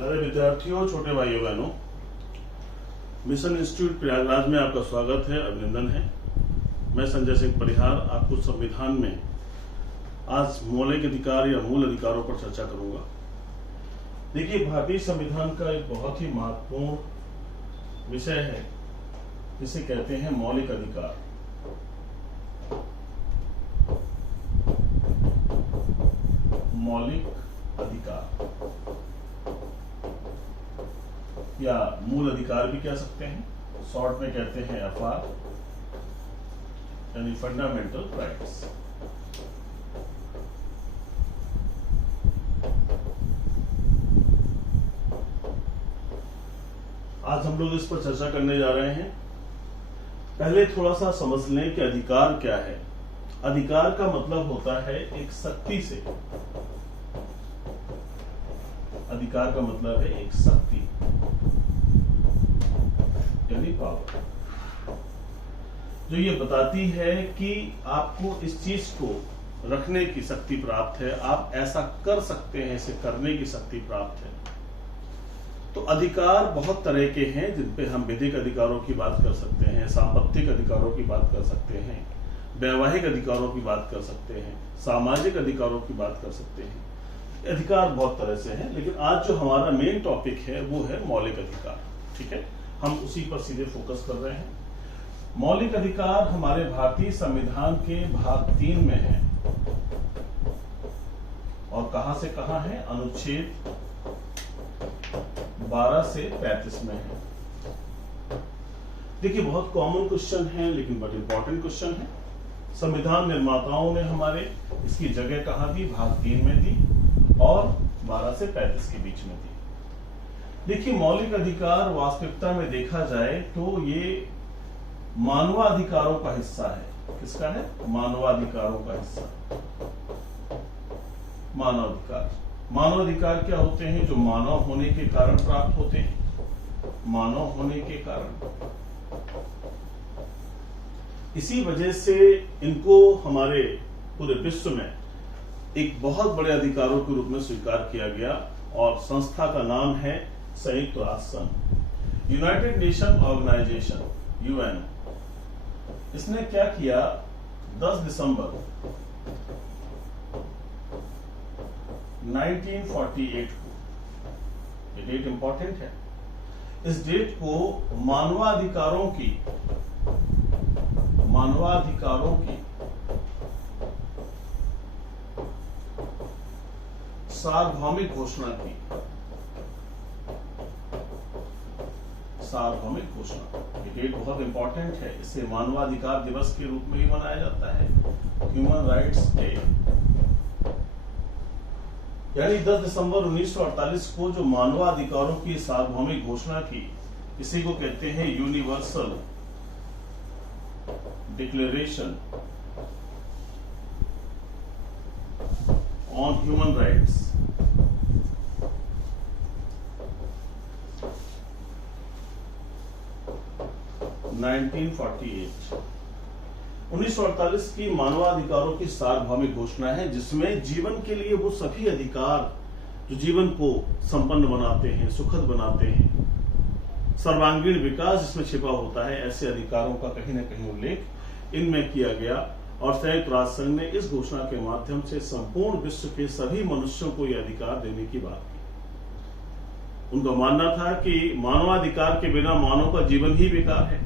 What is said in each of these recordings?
प्यारे विद्यार्थियों, छोटे भाइयों बहनों, मिशन इंस्टीट्यूट प्रयागराज में आपका स्वागत है, अभिनंदन है। मैं संजय सिंह परिहार आपको संविधान में आज मौलिक अधिकार या मूल अधिकारों पर चर्चा करूंगा। देखिए, भारतीय संविधान का एक बहुत ही महत्वपूर्ण विषय है जिसे कहते हैं मौलिक अधिकार। मौलिक अधिकार या मूल अधिकार भी कह सकते हैं, शॉर्ट में कहते हैं एफआर, यानी फंडामेंटल राइट्स। आज हम लोग इस पर चर्चा करने जा रहे हैं। पहले थोड़ा सा समझ लें कि अधिकार क्या है। अधिकार का मतलब होता है एक शक्ति से। अधिकार का मतलब है एक शक्ति, यानी पावर, जो ये बताती है कि आपको इस चीज को रखने की शक्ति प्राप्त है, आप ऐसा कर सकते हैं, इसे करने की शक्ति प्राप्त है। तो अधिकार बहुत तरह के हैं जिन पे हम विधिक अधिकारों की बात कर सकते हैं, सांपत्तिक अधिकारों की बात कर सकते हैं, वैवाहिक अधिकारों की बात कर सकते हैं, सामाजिक अधिकारों की बात कर सकते हैं। अधिकार बहुत तरह से हैं, लेकिन आज जो हमारा मेन टॉपिक है वो है मौलिक अधिकार। ठीक है, हम उसी पर सीधे फोकस कर रहे हैं। मौलिक अधिकार हमारे भारतीय संविधान के भाग 3 में है और कहां से कहां है? अनुच्छेद 12 से 35 में है। देखिए, बहुत कॉमन क्वेश्चन है लेकिन बड़ा इंपॉर्टेंट क्वेश्चन है। संविधान निर्माताओं ने हमारे इसकी जगह कहां दी? भाग 3 में दी और 12 से 35 के बीच में दी। देखिए, मौलिक अधिकार वास्तविकता में देखा जाए तो ये मानवाधिकारों का हिस्सा है। किसका है? मानवाधिकारों का हिस्सा। मानवाधिकार, मानवाधिकार क्या होते हैं? जो मानव होने के कारण प्राप्त होते हैं। मानव होने के कारण, इसी वजह से इनको हमारे पूरे विश्व में एक बहुत बड़े अधिकारों के रूप में स्वीकार किया गया और संस्था का नाम है संयुक्त राष्ट्र संघ, यूनाइटेड नेशन ऑर्गेनाइजेशन, यूएन। इसने क्या किया? 10 दिसंबर 1948 को, ये डेट इंपॉर्टेंट है, इस डेट को मानवाधिकारों की सार्वभौमिक घोषणा की। सार्वभौमिक घोषणा, ये डेट बहुत इंपॉर्टेंट है। इसे मानवाधिकार दिवस के रूप में भी मनाया जाता है, ह्यूमन राइट्स डे। यानी 10 दिसंबर 1948 को जो मानवाधिकारों की सार्वभौमिक घोषणा की, इसी को कहते हैं universal declaration on human rights. (1948) 1948 की मानवाधिकारों की सार्वभौमिक घोषणा है, जिसमें जीवन के लिए वो सभी अधिकार जो जीवन को संपन्न बनाते हैं, सुखद बनाते हैं, सर्वांगीण विकास जिसमें छिपा होता है, ऐसे अधिकारों का कहीं ना कहीं उल्लेख इनमें किया गया। और संयुक्त राष्ट्र संघ ने इस घोषणा के माध्यम से संपूर्ण विश्व के सभी मनुष्यों को यह अधिकार देने की बात की। उनका मानना था कि मानवाधिकार के बिना मानव का जीवन ही बेकार है,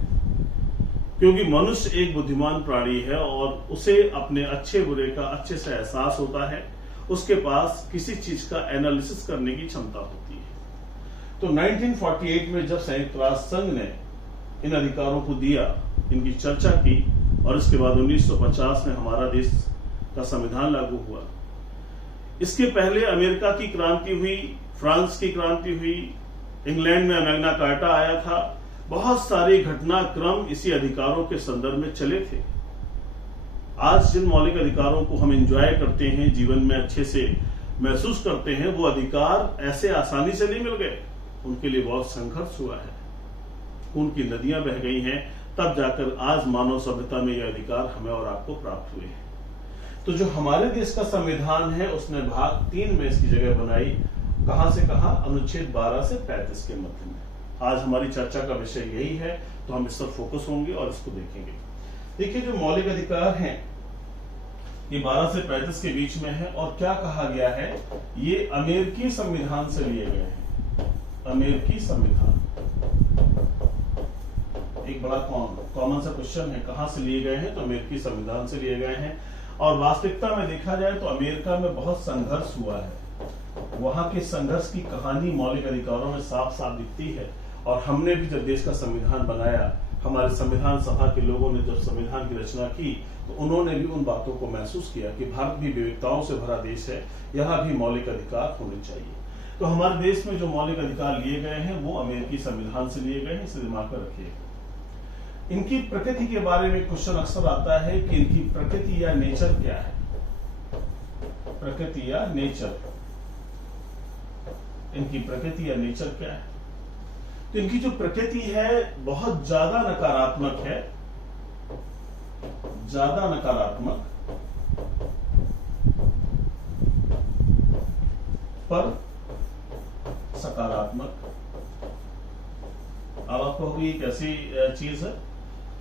क्योंकि मनुष्य एक बुद्धिमान प्राणी है और उसे अपने अच्छे बुरे का अच्छे से एहसास होता है। उसके पास किसी चीज का एनालिसिस करने की क्षमता होती है। तो 1948 में जब संयुक्त राष्ट्र संघ ने इन अधिकारों को दिया, इनकी चर्चा की, और इसके बाद 1950 में हमारा देश का संविधान लागू हुआ। इसके पहले अमेरिका की क्रांति हुई, फ्रांस की क्रांति हुई, इंग्लैंड में मैग्ना कार्टा आया था। बहुत सारे घटनाक्रम इसी अधिकारों के संदर्भ में चले थे। आज जिन मौलिक अधिकारों को हम एंजॉय करते हैं, जीवन में अच्छे से महसूस करते हैं, वो अधिकार ऐसे आसानी से नहीं मिल गए। उनके लिए बहुत संघर्ष हुआ है, उनकी नदियां बह गई हैं, तब जाकर आज मानव सभ्यता में यह अधिकार हमें और आपको प्राप्त हुए हैं। तो जो हमारे देश का संविधान है, उसने भाग 3 में इसकी जगह बनाई कहां से कहां? अनुच्छेद 12 से 35 के मध्य में। आज हमारी चर्चा का विषय यही है, तो हम इस पर फोकस होंगे और इसको देखेंगे। देखिए, जो मौलिक अधिकार हैं ये 12 से 35 के बीच में है, और क्या कहा गया है, ये अमेरिकी संविधान से लिए गए हैं। अमेरिकी संविधान एक बड़ा कॉमन सा क्वेश्चन है, कहां से लिए गए हैं? तो अमेरिकी संविधान से लिए गए हैं। और वास्तविकता में देखा जाए तो अमेरिका में बहुत संघर्ष हुआ है, वहां के संघर्ष की कहानी मौलिक अधिकारों में साफ साफ दिखती है। और हमने भी जब देश का संविधान बनाया, हमारे संविधान सभा के लोगों ने जब संविधान की रचना की, तो उन्होंने भी उन बातों को महसूस किया कि भारत भी विविधताओं से भरा देश है, यहाँ भी मौलिक अधिकार होने चाहिए। तो हमारे देश में जो मौलिक अधिकार लिए गए हैं वो अमेरिकी संविधान से लिए गए हैं, इसे दिमाग में रखिएगा। इनकी प्रकृति के बारे में क्वेश्चन अक्सर आता है कि इनकी प्रकृति या नेचर क्या है? प्रकृति या नेचर, इनकी प्रकृति या नेचर क्या है? तो इनकी जो प्रकृति है बहुत ज्यादा नकारात्मक है, ज्यादा नकारात्मक, पर सकारात्मक। अब आपको होगी कैसी चीज है?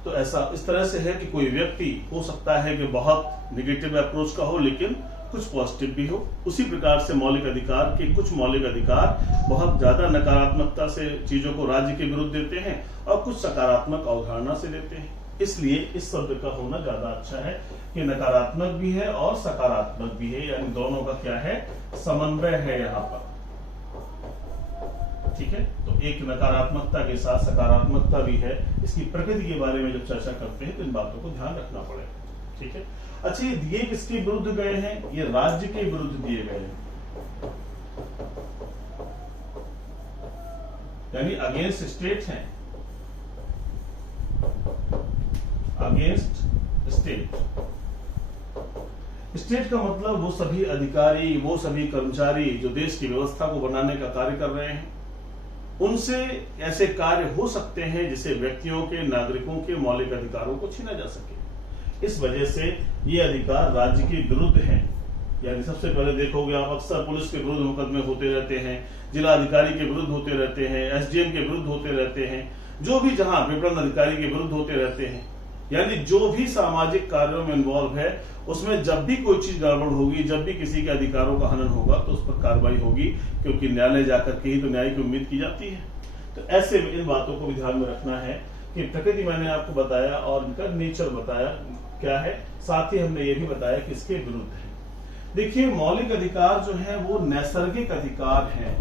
तो ऐसा इस तरह से है कि कोई व्यक्ति हो सकता है कि बहुत निगेटिव अप्रोच का हो, लेकिन कुछ पॉजिटिव भी हो। उसी प्रकार से मौलिक अधिकार के कुछ मौलिक अधिकार बहुत ज्यादा नकारात्मकता से चीजों को राज्य के विरुद्ध देते हैं, और कुछ सकारात्मक अवधारणा से देते हैं। इसलिए इस शब्द का होना ज्यादा अच्छा है कि नकारात्मक भी है और सकारात्मक भी है, यानी दोनों का क्या है? समन्वय है यहाँ पर। ठीक है, तो एक नकारात्मकता के साथ सकारात्मकता भी है। इसकी प्रकृति के बारे में जब चर्चा करते हैं तो इन बातों को ध्यान रखना पड़ेगा। ठीक है, अच्छा, ये दिए किसके विरुद्ध गए हैं? ये राज्य के विरुद्ध दिए गए हैं, यानी अगेंस्ट स्टेट हैं, अगेंस्ट स्टेट। स्टेट का मतलब वो सभी अधिकारी, वो सभी कर्मचारी जो देश की व्यवस्था को बनाने का कार्य कर रहे हैं, उनसे ऐसे कार्य हो सकते हैं जिसे व्यक्तियों के, नागरिकों के मौलिक अधिकारों को छीना जा सके। इस वजह से ये अधिकार राज्य के विरुद्ध हैं। यानी सबसे पहले देखोगे आप, अक्सर पुलिस के विरुद्ध मुकदमे होते रहते हैं, जिला अधिकारी के विरुद्ध होते रहते हैं, एसडीएम के विरुद्ध होते रहते हैं, जो भी जहां विपणन अधिकारी के विरुद्ध होते रहते हैं। यानी जो भी सामाजिक कार्यों में इन्वॉल्व है, उसमें जब भी कोई चीज गड़बड़ होगी, जब भी किसी के अधिकारों का हनन होगा, तो उस पर कार्रवाई होगी, क्योंकि न्यायालय जाकर के ही तो न्याय की उम्मीद की जाती है। तो ऐसे में इन बातों को भी ध्यान में रखना है कि प्रकृति मैंने आपको बताया और इनका नेचर बताया क्या है, साथ ही हमने ये भी बताया कि इसके विरुद्ध है। देखिए, मौलिक अधिकार जो है वो नैसर्गिक अधिकार है,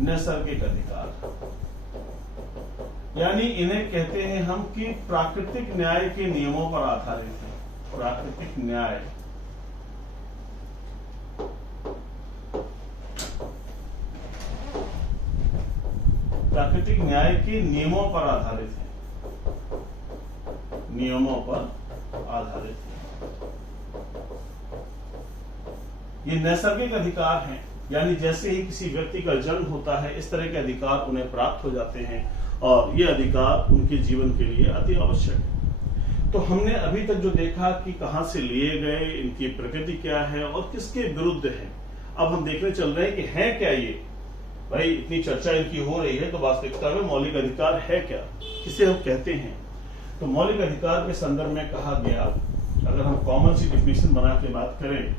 नैसर्गिक अधिकार, यानी इन्हें कहते हैं हम कि प्राकृतिक न्याय के नियमों पर आधारित है। प्राकृतिक न्याय, प्राकृतिक न्याय के नियमों पर आधारित है, नियमों पर आधारित है। ये नैसर्गिक अधिकार हैं, यानी जैसे ही किसी व्यक्ति का जन्म होता है, इस तरह के अधिकार उन्हें प्राप्त हो जाते हैं, और ये अधिकार उनके जीवन के लिए अति आवश्यक है। तो हमने अभी तक जो देखा कि कहां से लिए गए, इनकी प्रकृति क्या है और किसके विरुद्ध है। अब हम देखने चल रहे हैं कि है क्या ये। भाई, इतनी चर्चा इनकी हो रही है, तो वास्तविकता में मौलिक अधिकार है क्या, किसे हम कहते हैं? तो मौलिक अधिकार के संदर्भ में कहा गया, अगर हम कॉमन सी डिफिनेशन बना के बात करें,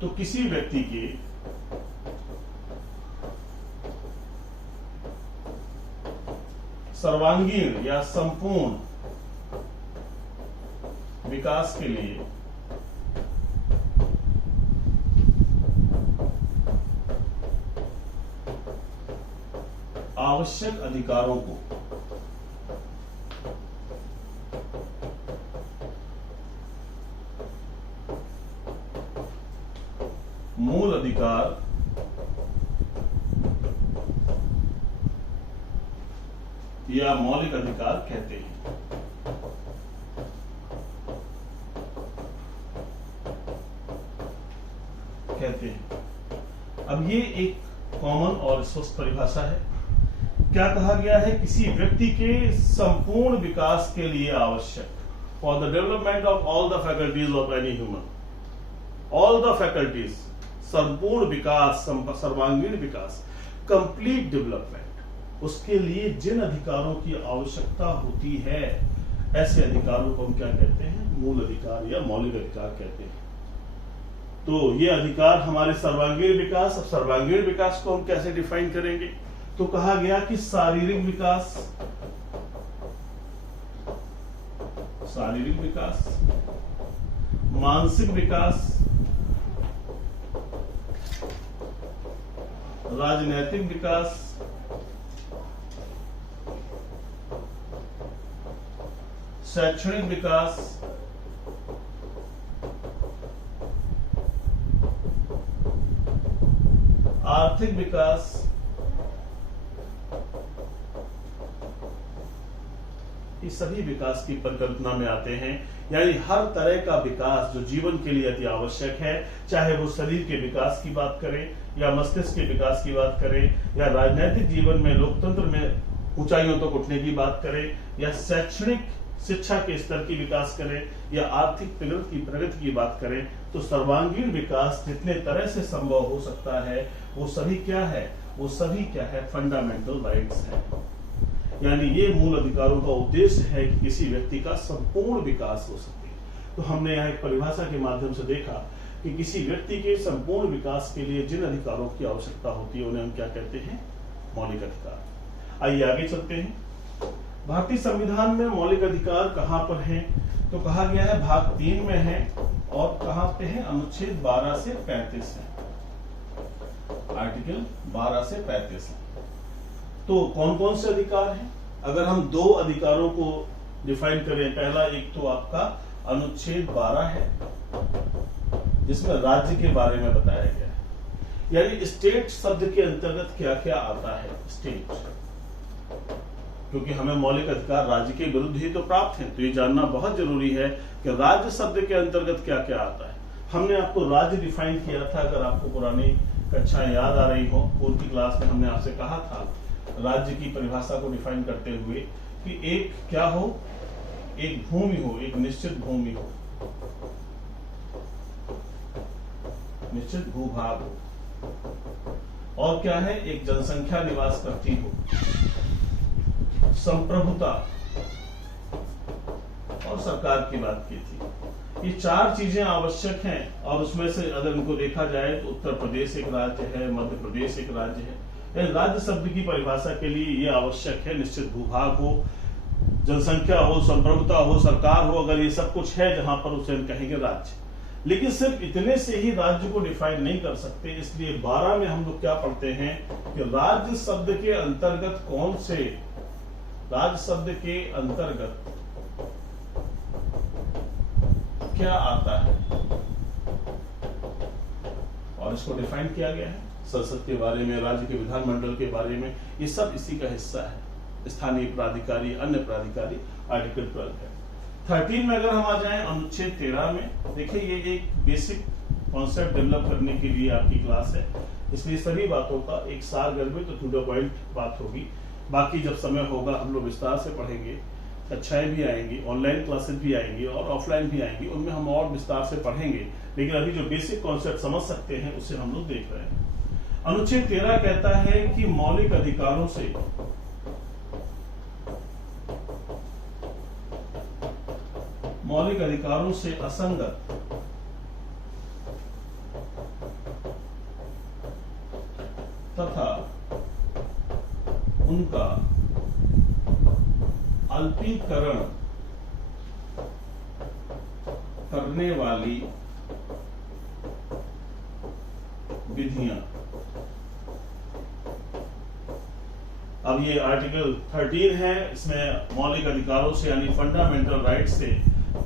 तो किसी व्यक्ति के सर्वांगीण या संपूर्ण विकास के लिए आवश्यक अधिकारों को मूल अधिकार या मौलिक अधिकार कहते हैं। अब ये एक कॉमन और स्पष्ट परिभाषा है। क्या कहा गया है? किसी व्यक्ति के संपूर्ण विकास के लिए आवश्यक, for the development of all the faculties of any human, all the faculties, संपूर्ण विकास, सर्वांगीण विकास, कंप्लीट डेवलपमेंट, उसके लिए जिन अधिकारों की आवश्यकता होती है, ऐसे अधिकारों को हम क्या कहते हैं? मूल अधिकार या मौलिक अधिकार कहते हैं। तो ये अधिकार हमारे सर्वांगीण विकास। अब सर्वांगीण विकास को हम कैसे डिफाइन करेंगे? तो कहा गया कि शारीरिक विकास, मानसिक विकास, राजनैतिक विकास, शैक्षणिक विकास, आर्थिक विकास, ये सभी विकास की परिकल्पना में आते हैं। यानी हर तरह का विकास जो जीवन के लिए अति आवश्यक है, चाहे वो शरीर के विकास की बात करें या मस्तिष्क के विकास की बात करें या राजनीतिक जीवन में लोकतंत्र में ऊंचाइयों तक उठने की बात करें या शैक्षणिक शिक्षा के स्तर की विकास करें या आर्थिक प्रगति की बात करें, तो सर्वांगीण विकास जितने तरह से संभव हो सकता है वो सभी क्या है? वो सभी क्या है? फंडामेंटल राइट्स हैं। यानी ये मूल अधिकारों का उद्देश्य है कि किसी व्यक्ति का संपूर्ण विकास हो सके। तो हमने यहाँ एक परिभाषा के माध्यम से देखा कि किसी व्यक्ति के संपूर्ण विकास के लिए जिन अधिकारों की आवश्यकता होती है उन्हें हम क्या कहते हैं? मौलिक अधिकार। आइए आगे चलते हैं। भारतीय संविधान में मौलिक अधिकार कहाँ पर हैं? तो कहा गया है भाग 3 में है और कहाँ पे है? अनुच्छेद 12 से 35 है, आर्टिकल 12 से 35 है। तो कौन कौन से अधिकार हैं? अगर हम दो अधिकारों को डिफाइन करें, पहला एक तो आपका अनुच्छेद 12 है जिसमें राज्य के बारे में बताया गया है, यानी स्टेट शब्द के अंतर्गत क्या क्या आता है। स्टेट, क्योंकि हमें मौलिक अधिकार राज्य के विरुद्ध ही तो प्राप्त हैं, तो ये जानना बहुत जरूरी है कि राज्य शब्द के अंतर्गत क्या क्या आता है। हमने आपको राज्य डिफाइन किया था, अगर आपको पुरानी कक्षाएं याद आ रही हो, पूर्व की क्लास में हमने आपसे कहा था राज्य की परिभाषा को डिफाइन करते हुए कि एक क्या हो? एक भूमि हो, एक निश्चित भूमि हो, निश्चित भूभाग हो, और क्या है? एक जनसंख्या निवास करती हो, संप्रभुता, और सरकार की बात की थी। ये चार चीजें आवश्यक हैं और उसमें से अगर इनको देखा जाए तो उत्तर प्रदेश एक राज्य है, मध्य प्रदेश एक राज्य है। राज्य शब्द की परिभाषा के लिए ये आवश्यक है निश्चित भूभाग हो, जनसंख्या हो, संप्रभुता हो, सरकार हो। अगर ये सब कुछ है जहां पर उसे हम कहेंगे राज्य। लेकिन सिर्फ इतने से ही राज्य को डिफाइन नहीं कर सकते, इसलिए 12 में हम लोग क्या पढ़ते हैं कि राज्य शब्द के अंतर्गत कौन से, राज्य शब्द के अंतर्गत क्या आता है और इसको डिफाइन किया गया है। संसद के बारे में, राज्य के विधानमंडल के बारे में, ये सब इसी का हिस्सा है। स्थानीय प्राधिकारी, अन्य प्राधिकारी, आर्टिकल 12 है। 13 में अगर हम आ जाएं, अनुच्छेद 13 में, देखिए ये एक बेसिक कॉन्सेप्ट डेवलप करने के लिए आपकी क्लास है, इसलिए सभी बातों का एक सारगर्भित तो टू द पॉइंट बात होगी। बाकी जब समय होगा हम लोग विस्तार से पढ़ेंगे, कक्षाएं भी आएंगी, ऑनलाइन क्लासेस भी आएंगी और ऑफलाइन भी आएंगी, उनमें हम और विस्तार से पढ़ेंगे। लेकिन अभी जो बेसिक कॉन्सेप्ट समझ सकते हैं उसे हम लोग देख रहे हैं। अनुच्छेद 13 कहता है कि मौलिक अधिकारों से असंगत तथा उनका अल्पीकरण करने वाली विधियां। अब ये आर्टिकल 13 है, इसमें मौलिक अधिकारों से यानी फंडामेंटल राइट से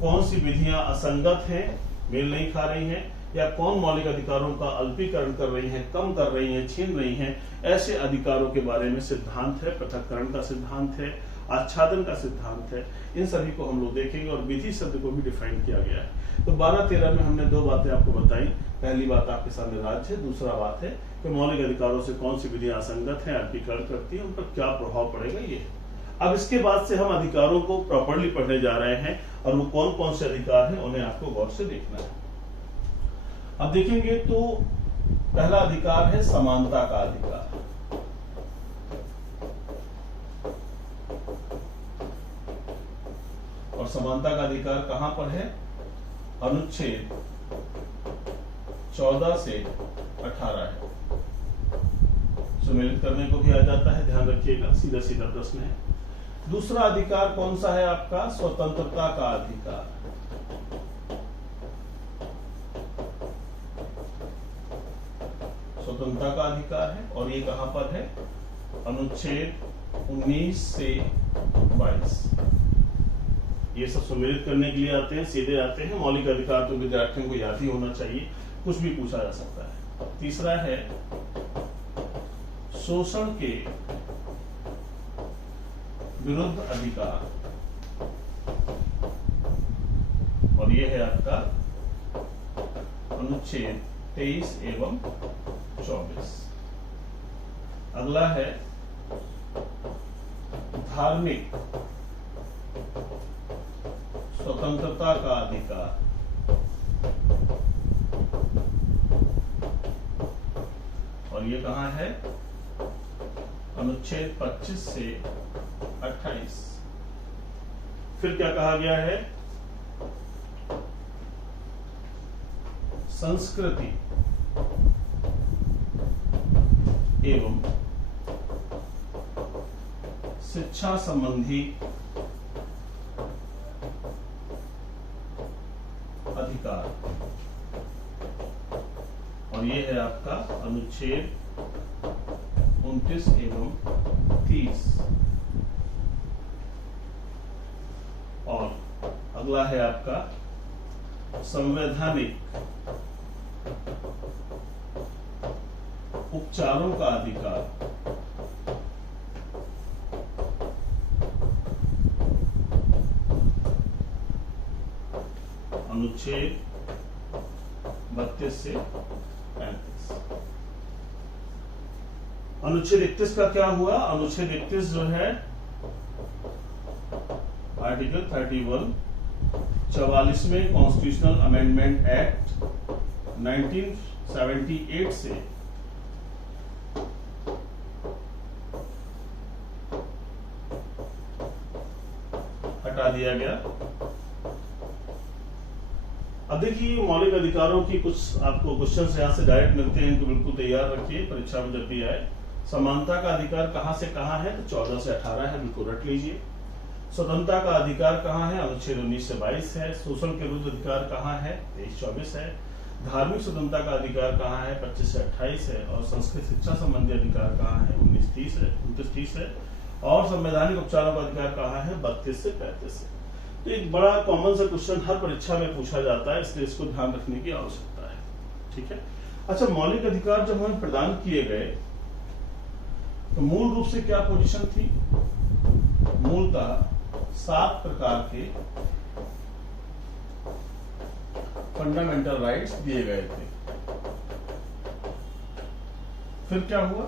कौन सी विधियां असंगत हैं, मेल नहीं खा रही हैं, या कौन मौलिक अधिकारों का अल्पीकरण कर रही हैं, कम कर रही हैं, छीन रही हैं, ऐसे अधिकारों के बारे में सिद्धांत है। पृथक्करण का सिद्धांत है, आच्छादन का सिद्धांत है, इन सभी को हम लोग देखेंगे और विधि शब्द को भी डिफाइन किया गया है। तो 12-13 में हमने दो बातें आपको बताई। पहली बात आपके सामने राज्य है, दूसरा बात है कि मौलिक अधिकारों से कौन सी विधियां असंगत है, अल्पीकरण करती है, उन पर क्या प्रभाव पड़ेगा ये। अब इसके बाद से हम अधिकारों को प्रॉपर्ली पढ़ने जा रहे हैं और वो कौन कौन से अधिकार हैं उन्हें आपको गौर से देखना है। अब देखेंगे तो पहला अधिकार है समानता का अधिकार। और समानता का अधिकार कहां पर है? अनुच्छेद 14 से 18 है। सम्मिलित करने को भी आ जाता है, ध्यान रखिएगा, सीधा सीधा प्रश्न है। दूसरा अधिकार कौन सा है आपका? स्वतंत्रता का अधिकार। स्वतंत्रता का अधिकार है और ये कहां पर है? अनुच्छेद 19 से 22। ये सब सम्मिलित करने के लिए आते हैं, सीधे आते हैं। मौलिक अधिकार तो विद्यार्थियों को याद ही होना चाहिए, कुछ भी पूछा जा सकता है। तीसरा है शोषण के विरुद्ध अधिकार, और यह है आपका अनुच्छेद 23 एवं 24। अगला है धार्मिक स्वतंत्रता का अधिकार, और ये कहां है? अनुच्छेद 25 से 28। फिर क्या कहा गया है? संस्कृति एवं शिक्षा संबंधी अधिकार, और ये है आपका अनुच्छेद 29 एवं 30। और अगला है आपका संवैधानिक उपचारों का अधिकार, अनुच्छेद 32 से 35। अनुच्छेद 31 का क्या हुआ? अनुच्छेद 31 जो है आर्टिकल 31 44वें कॉन्स्टिट्यूशनल अमेंडमेंट एक्ट 1978 से हटा दिया गया। अब देखिए मौलिक अधिकारों की कुछ आपको क्वेश्चन यहाँ से डायरेक्ट मिलते हैं, इनको बिल्कुल तैयार रखिए, परीक्षा में जब भी आए। समानता का अधिकार कहां से कहां है? तो 14 से 18 है, बिल्कुल रट लीजिए। स्वतंत्रता का अधिकार कहां है? अनुच्छेद 19 से 22 है। शोषण के विरुद्ध अधिकार कहां है? 23-24 है। धार्मिक स्वतंत्रता का अधिकार कहां है? 25 से 28 है। और संस्कृत शिक्षा संबंधी अधिकार कहां है? 29-30 है। और संवैधानिक उपचारों का अधिकार कहां है? 32 से 35 है। तो एक बड़ा कॉमन सा क्वेश्चन हर परीक्षा में पूछा जाता है, इसलिए इसको ध्यान रखने की आवश्यकता है। ठीक है। अच्छा, मौलिक अधिकार जब हमें प्रदान किए गए तो मूल रूप से क्या पोजीशन थी? मूलतः 7 प्रकार के फंडामेंटल राइट्स दिए गए थे। फिर क्या हुआ?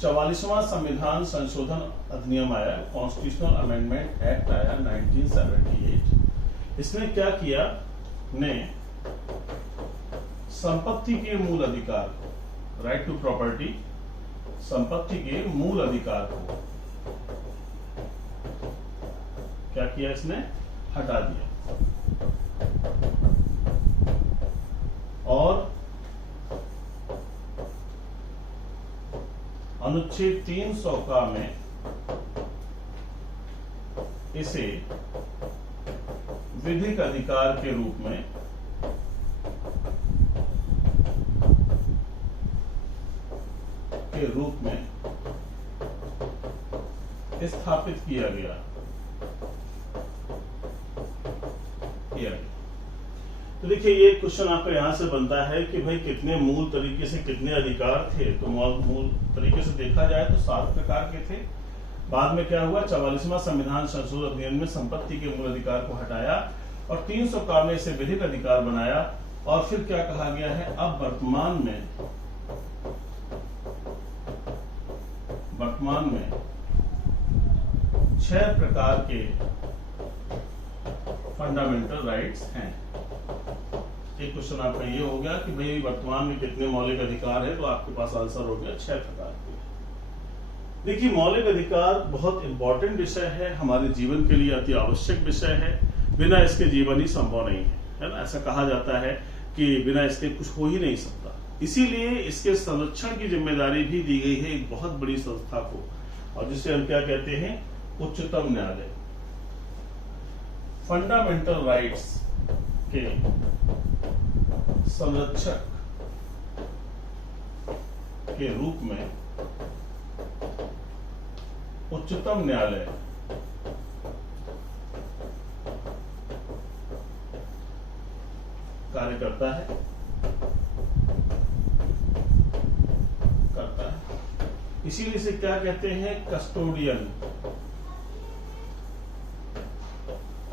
44वां संविधान संशोधन अधिनियम आया, कॉन्स्टिट्यूशनल अमेंडमेंट एक्ट आया 1978। इसने क्या किया? ने संपत्ति के मूल अधिकार, राइट टू प्रॉपर्टी, संपत्ति के मूल अधिकार को क्या किया? इसने हटा दिया। और अनुच्छेद 300 का में इसे विधिक अधिकार के रूप में स्थापित किया गया। तो देखिए ये क्वेश्चन आपका यहां से बनता है कि भाई कितने मूल तरीके से कितने अधिकार थे? तो मूल तरीके से देखा जाए तो 7 प्रकार के थे। बाद में क्या हुआ? 44वां संविधान संशोधन अधिनियम में संपत्ति के मूल अधिकार को हटाया और 300 का में इसे विधिक अधिकार बनाया। और फिर क्या कहा गया है? अब वर्तमान में 6 प्रकार के फंडामेंटल राइट्स हैं। एक क्वेश्चन आपका ये हो गया कि भाई वर्तमान में कितने मौलिक अधिकार है, तो आपके पास आंसर हो गया 6 प्रकार के। देखिए, मौलिक अधिकार बहुत इंपॉर्टेंट विषय है, हमारे जीवन के लिए अति आवश्यक विषय है। बिना इसके जीवन ही संभव नहीं है ना। ऐसा कहा जाता है कि बिना इसके कुछ हो ही नहीं सकता। इसीलिए इसके संरक्षण की जिम्मेदारी भी दी गई है एक बहुत बड़ी संस्था को, और जिसे हम क्या कहते हैं, उच्चतम न्यायालय। फंडामेंटल राइट्स के संरक्षक के रूप में उच्चतम न्यायालय कार्य करता है। इसीलिए इसे क्या कहते हैं, कस्टोडियन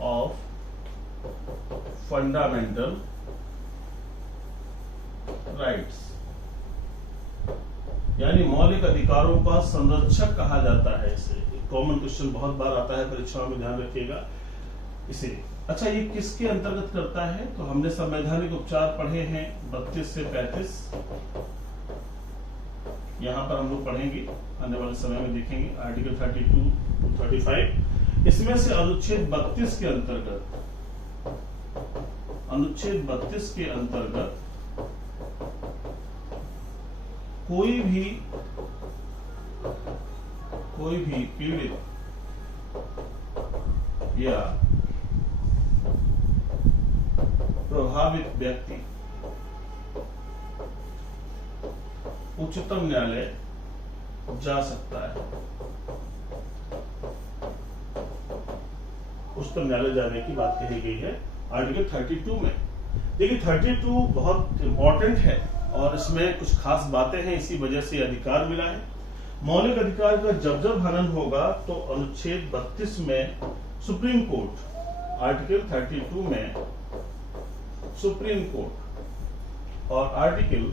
ऑफ फंडामेंटल राइट्स, यानी मौलिक अधिकारों का संरक्षक कहा जाता है इसे। कॉमन क्वेश्चन बहुत बार आता है परीक्षाओं में, ध्यान रखिएगा इसे। अच्छा, ये किसके अंतर्गत करता है, तो हमने संवैधानिक उपचार पढ़े हैं 32 से 35, यहां पर हम लोग पढ़ेंगे, आने वाले समय में देखेंगे आर्टिकल 32 to 35। इसमें से अनुच्छेद 32 के अंतर्गत, अनुच्छेद 32 के अंतर्गत कोई भी पीड़ित या प्रभावित व्यक्ति उच्चतम न्यायालय जा सकता है। उच्चतम न्यायालय जाने की बात कही गई है आर्टिकल 32 में। देखिए, 32 बहुत इंपॉर्टेंट है और इसमें कुछ खास बातें हैं, इसी वजह से अधिकार मिला है। मौलिक अधिकार का जब हनन होगा तो अनुच्छेद 32 में सुप्रीम कोर्ट, आर्टिकल 32 में सुप्रीम कोर्ट और आर्टिकल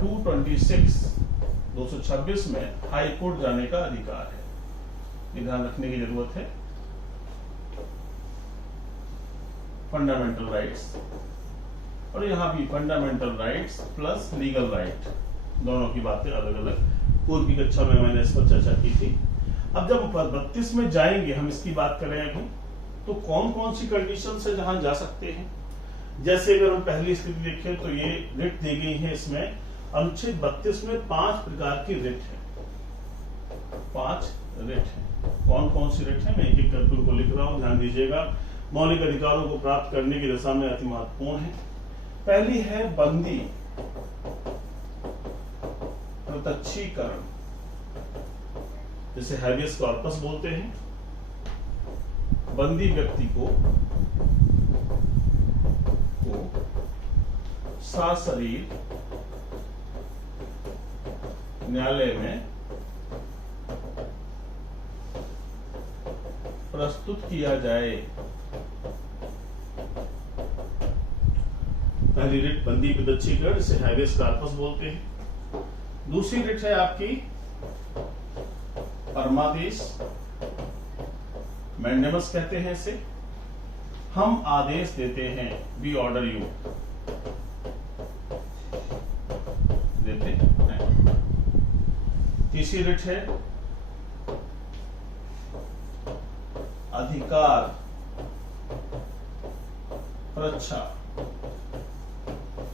226 में हाई कोर्ट जाने का अधिकार है। ये ध्यान रखने की जरूरत है। फंडामेंटल राइट्स, और यहां भी fundamental rights plus legal right, दोनों की बातें अलग अलग। पूर्व की कक्षा में मैंने इस पर चर्चा की थी। अब जब 32 में जाएंगे, हम इसकी बात करें अभी, तो कौन कौन सी कंडीशन से जहां जा सकते हैं। जैसे अगर हम पहली स्थिति देखें तो ये रिट दी गई है। इसमें अनुच्छेद 32 में 5 प्रकार की रिट है। 5 रिट है। कौन कौन सी रिट है, मैं एक एक करके उनको लिख रहा हूं, ध्यान दीजिएगा। मौलिक अधिकारों को प्राप्त करने की दिशा में अति महत्वपूर्ण है। पहली है बंदी प्रत्यक्षीकरण, जिसे हैबियस कॉर्पस बोलते हैं। बंदी व्यक्ति को सशरीर न्यायालय में प्रस्तुत किया जाए। पहली रिट बंदी प्रत्यक्षीकरण, इसे हैबियस कॉर्पस बोलते हैं। दूसरी रिट है आपकी परमादेश, मैंडेमस कहते हैं इसे। हम आदेश देते हैं, वी ऑर्डर यू, देते हैं। तीसरी रिट है अधिकार प्रच्छा,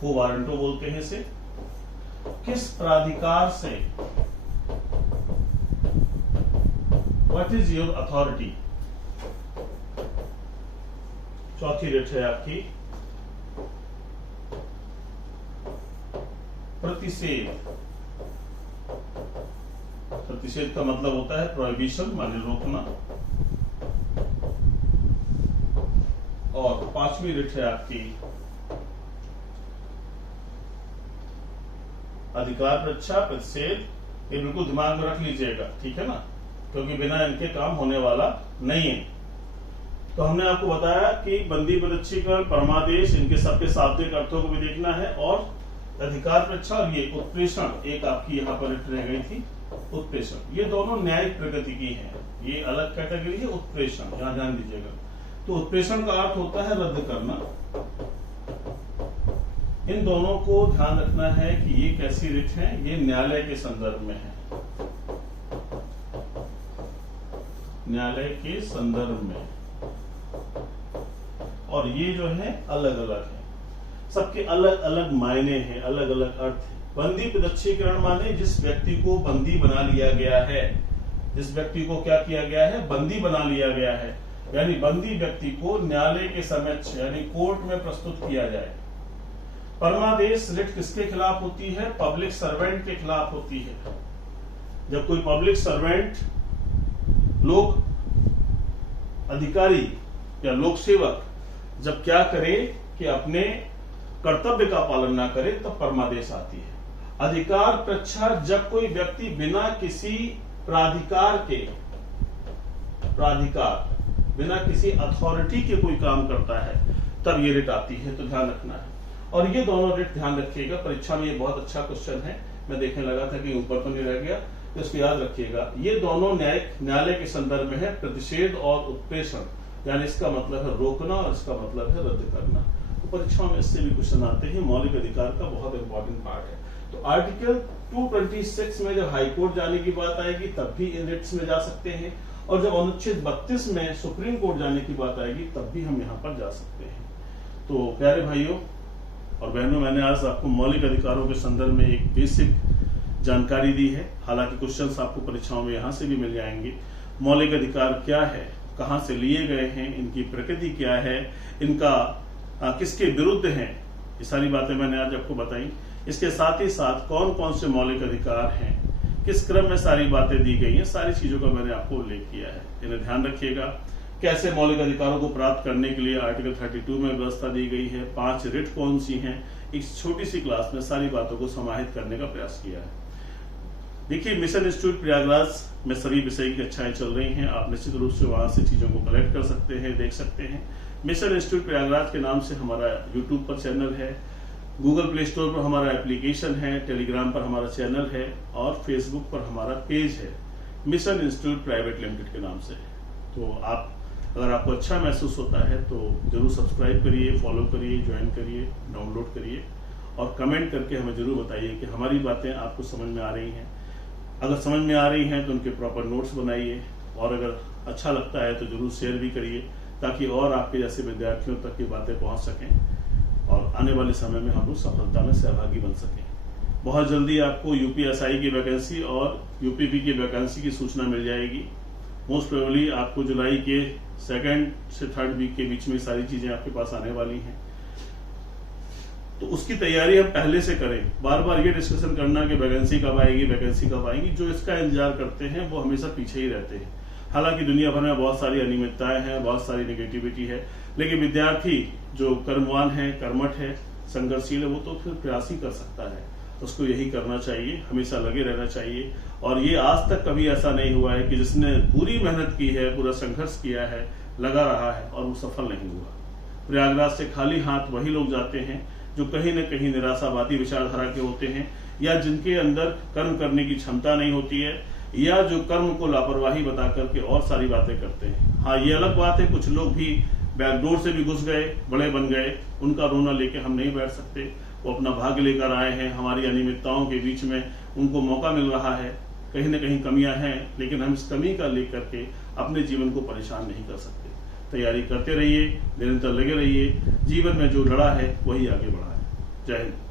को वारंटो बोलते हैं इसे। किस प्राधिकार से, व्हाट इज योर अथॉरिटी। चौथी रिट है आपकी प्रतिषेध। प्रतिषेध का मतलब होता है प्रोहिबिशन, माने रोकना। और पांचवी रिट है आपकी अधिकार प्रच्छा, प्रतिषेध। ये बिल्कुल दिमाग में रख लीजिएगा, ठीक है ना, क्योंकि बिना इनके काम होने वाला नहीं है। तो हमने आपको बताया कि बंदी प्रत्यक्षीकरण, परमादेश, इनके सबके शाब्दिक अर्थों को भी देखना है, और अधिकार प्रच्छा और ये उत्प्रेषण, एक आपकी यहाँ पर रह गई थी उत्प्रेषण। ये दोनों न्यायिक प्रगति की है, ये अलग कैटेगरी है। उत्प्रेषण, यहाँ ध्यान दीजिएगा। तो उत्प्रेषण का अर्थ होता है रद्द करना, इन दोनों को ध्यान रखना है कि ये कैसी रिट है, ये न्यायालय के संदर्भ में है, न्यायालय के संदर्भ में, और ये जो है अलग अलग है, सबके अलग अलग मायने हैं, अलग अलग अर्थ है। बंदी प्रत्यक्षीकरण माने जिस व्यक्ति को बंदी बना लिया गया है, जिस व्यक्ति को क्या किया गया है, बंदी बना लिया गया है, यानी बंदी व्यक्ति को न्यायालय के समक्ष यानी कोर्ट में प्रस्तुत किया जाए। परमादेश रिट किसके खिलाफ होती है, पब्लिक सर्वेंट के खिलाफ होती है। जब कोई पब्लिक सर्वेंट, लोक अधिकारी या लोक सेवक जब क्या करे कि अपने कर्तव्य का पालन ना करे, तब परमादेश आती है। अधिकार परीक्षा जब कोई व्यक्ति बिना किसी बिना किसी अथॉरिटी के कोई काम करता है, तब ये रिट आती है, तो ध्यान रखना है। और ये दोनों रिट ध्यान रखिएगा, परीक्षा में ये बहुत अच्छा क्वेश्चन है, मैं देखने लगा था कि ऊपर तो नहीं रह गया, तो इसको याद रखिएगा। ये दोनों न्यायालय के संदर्भ में है, प्रतिषेध और उत्प्रेषण, यानी इसका मतलब है रोकना और इसका मतलब है रद्द करना। तो परीक्षाओं में इससे भी क्वेश्चन आते हैं, मौलिक अधिकार का बहुत इंपॉर्टेंट पार्ट है। तो आर्टिकल 226 में जब हाईकोर्ट जाने की बात आएगी तब भी इन रिट्स में जा सकते हैं, और जब अनुच्छेद 32 में सुप्रीम कोर्ट जाने की बात आएगी तब भी हम यहाँ पर जा सकते हैं। तो प्यारे भाइयों और बहनों, मैंने आज आपको मौलिक अधिकारों के संदर्भ में एक बेसिक जानकारी दी है। हालांकि क्वेश्चंस आपको परीक्षाओं में यहाँ से भी मिल जाएंगे। मौलिक अधिकार क्या है, कहाँ से लिए गए हैं, इनकी प्रकृति क्या है, इनका किसके विरुद्ध हैं, ये सारी बातें मैंने आज आपको बताई। इसके साथ ही साथ कौन कौन से मौलिक अधिकार हैं, किस क्रम में सारी बातें दी गई हैं, सारी चीजों का मैंने आपको उल्लेख किया है। इन्हें ध्यान रखिएगा। कैसे मौलिक अधिकारों को प्राप्त करने के लिए आर्टिकल 32 में व्यवस्था दी गई है, 5 रिट कौन सी हैं, एक छोटी सी क्लास में सारी बातों को समाहित करने का प्रयास किया है। देखिए, मिशन इंस्टीट्यूट प्रयागराज में सभी विषय की कक्षाएं चल रही हैं। आप निश्चित रूप से वहां से चीजों को कलेक्ट कर सकते हैं, देख सकते हैं। मिशन इंस्टीट्यूट प्रयागराज के नाम से हमारा यूट्यूब पर चैनल है, गूगल प्ले स्टोर पर हमारा एप्लीकेशन है, टेलीग्राम पर हमारा चैनल है, और फेसबुक पर हमारा पेज है, मिशन इंस्टीट्यूट प्राइवेट लिमिटेड के नाम से। तो आप, अगर आपको अच्छा महसूस होता है तो जरूर सब्सक्राइब करिए, फॉलो करिए, ज्वाइन करिए, डाउनलोड करिए, और कमेंट करके हमें जरूर बताइए कि हमारी बातें आपको समझ में आ रही हैं। अगर समझ में आ रही हैं तो उनके प्रॉपर नोट्स बनाइए, और अगर अच्छा लगता है तो जरूर शेयर भी करिए, ताकि और आपके जैसे विद्यार्थियों तक ये बातें पहुंच सकें और आने वाले समय में हम लोग सफलता में सहभागी बन सकें। बहुत जल्दी आपको यूपीएसआई की वैकेंसी और यूपीपी की वैकेंसी की सूचना मिल जाएगी। मोस्ट प्रोबेबली आपको जुलाई के 2nd से 3rd वीक के बीच में सारी चीजें आपके पास आने वाली हैं। तो उसकी तैयारी हम पहले से करें। बार बार ये डिस्कशन करना कि वैकेंसी कब आएगी, वैकेंसी कब आएगी, जो इसका इंतजार करते हैं वो हमेशा पीछे ही रहते हैं। हालांकि दुनिया भर में बहुत सारी अनियमितताएं हैं, बहुत सारी नेगेटिविटी है, लेकिन विद्यार्थी जो कर्मवान है, कर्मठ है, संघर्षशील है, वो तो फिर प्रयास ही कर सकता है। उसको यही करना चाहिए, हमेशा लगे रहना चाहिए। और ये आज तक कभी ऐसा नहीं हुआ है कि जिसने पूरी मेहनत की है, पूरा संघर्ष किया है, लगा रहा है और वो सफल नहीं हुआ। प्रयागराज से खाली हाथ वही लोग जाते हैं जो कहीं न कहीं निराशावादी विचारधारा के होते हैं, या जिनके अंदर कर्म करने की क्षमता नहीं होती है, या जो कर्म को लापरवाही बता करके और सारी बातें करते हैं। हाँ, ये अलग बात है, कुछ लोग भी बैकडोर से भी घुस गए, बड़े बन गए, उनका रोना लेके हम नहीं बैठ सकते। वो अपना भाग्य लेकर आए हैं, हमारी अनियमितताओं के बीच में उनको मौका मिल रहा है। कहीं न कहीं कमियां हैं, लेकिन हम इस कमी का लेकर के अपने जीवन को परेशान नहीं कर सकते। तैयारी करते रहिए, निरंतर लगे रहिए। जीवन में जो लड़ा है वही आगे बढ़ा है। जय हिंद।